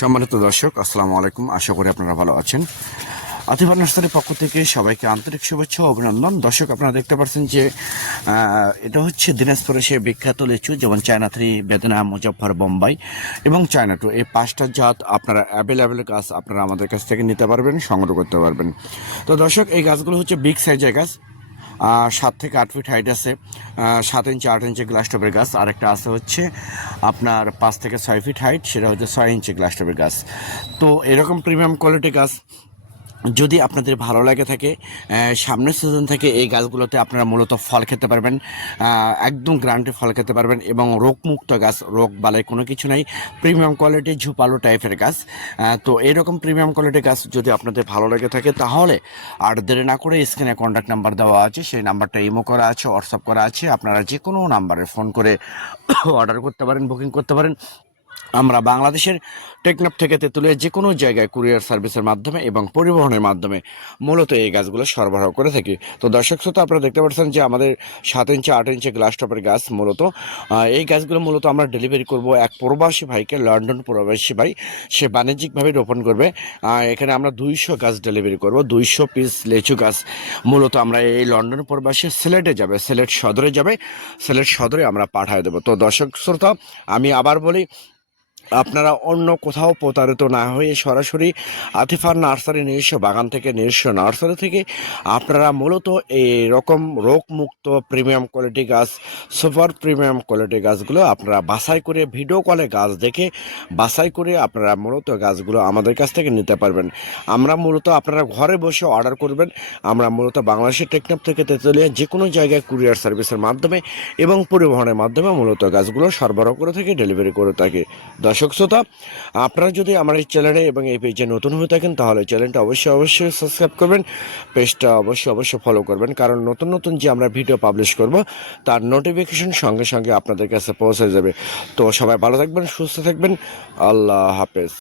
সম্মানিত দর্শক, আসসালামু আলাইকুম। আশা করি আপনারা ভালো আছেন। আতিফা নার্সারির পক্ষ থেকে সবাইকে আন্তরিক শুভেচ্ছা ও অভিনন্দন। দর্শক, আপনারা দেখতে পাচ্ছেন যে এটা হচ্ছে দিনাজপুরের সে বিখ্যাত লিচু, যেমন চায়না 3, বেদনা, মুজফ্ফর, বোম্বাই এবং চায়না 2, এই 5টা জাত আপনারা অ্যাভেলেবেল গাছ আপনারা আমাদের কাছ থেকে নিতে পারবেন, সংগ্রহ করতে পারবেন। তো দর্শক, এই গাছগুলো হচ্ছে বিগ সাইজের গাছ। 7 থেকে 8 ফিট হাইট আছে, 7 ইঞ্চি 8 ইঞ্চি গ্লাস টবের গাছ। আরেকটা আছে হচ্ছে আপনার 5 থেকে 6 ফিট হাইট, সেটা হচ্ছে 6 ইঞ্চি গ্লাস টবের গাছ। তো এরকম প্রিমিয়াম কোয়ালিটি গাছ যদি আপনাদের ভালো লাগে থাকে, সামনের সিজন থেকে এই গাছগুলোতে আপনারা মূলত ফল খেতে পারবেন, একদম গ্যারান্টি ফল খেতে পারবেন এবং রোগমুক্ত গাছ, রোগ বালাই কোনো কিছু নাই, প্রিমিয়াম কোয়ালিটি ঝুপালো টাইপের গাছ। তো এরকম প্রিমিয়াম কোয়ালিটি গাছ যদি আপনাদের ভালো লাগে থাকে, তাহলে আর দেরি না করে স্ক্রিনে কন্ট্যাক্ট নাম্বার দেওয়া আছে, সেই নাম্বারটা ইমো করা আছে, হোয়াটসঅ্যাপ করা আছে, আপনারা যে কোনো নাম্বারে ফোন করে অর্ডার করতে পারেন, বুকিং করতে পারেন। আমরা বাংলাদেশের টেকনাফ থেকে তেঁতুলিয়া যে কোনো জায়গায় কুরিয়ার সার্ভিসের মাধ্যমে এবং পরিবহনের মাধ্যমে মূলত এই গাছগুলো সরবরাহ করে থাকি। তো দর্শক শ্রোতা, আপনারা দেখতে পাচ্ছেন যে আমাদের 7 ইঞ্চি 8 ইঞ্চি গ্লাস টপের গাছ, মূলত এই গাছগুলো মূলত আমরা ডেলিভারি করব এক প্রবাসী ভাইকে, লন্ডন প্রবাসী ভাই, সে বাণিজ্যিকভাবে রোপণ করবে। এখানে আমরা 200 গাছ ডেলিভারি করব, 200 পিস লিচু গাছ মূলত আমরা এই লন্ডন প্রবাসী সিলেটে যাবে, সিলেট সদরে যাবে, সিলেট সদরে আমরা পাঠিয়ে দেবো। তো দর্শক শ্রোতা, আমি আবার বলি, আপনারা অন্য কোথাও প্রতারিত না হয়ে সরাসরি আতিফার নার্সারি নিজস্ব বাগান থেকে, নিজস্ব নার্সারি থেকে আপনারা মূলত এই রকম রোগমুক্ত প্রিমিয়াম কোয়ালিটি গাছ, সুপার প্রিমিয়াম কোয়ালিটি গাছগুলো আপনারা বাছাই করে, ভিডিও কলে গাছ দেখে বাছাই করে আপনারা মূলত গাছগুলো আমাদের কাছ থেকে নিতে পারবেন। আমরা মূলত আপনারা ঘরে বসে অর্ডার করবেন। আমরা মূলত বাংলাদেশের টেকনাফ থেকে তেঁতুলিয়া যে কোনো জায়গায় কুরিয়ার সার্ভিসের মাধ্যমে এবং পরিবহনের মাধ্যমে মূলত গাছগুলো সরবরাহ করে থাকি, ডেলিভারি করে থাকি। দর্শক শ্রোতা, আপনারা যদি আমার এই চ্যানেলে এবং এই পেজে নতুন হয়ে থাকেন, তাহলে চ্যানেলটা অবশ্যই সাবস্ক্রাইব করবেন, পেজটা অবশ্যই ফলো করবেন, কারণ নতুন নতুন যে আমরা ভিডিও পাবলিশ করব তার নোটিফিকেশন সঙ্গে সঙ্গে আপনাদের কাছে পৌঁছে যাবে। তো সবাই ভালো থাকবেন, সুস্থ থাকবেন, আল্লাহ হাফেজ।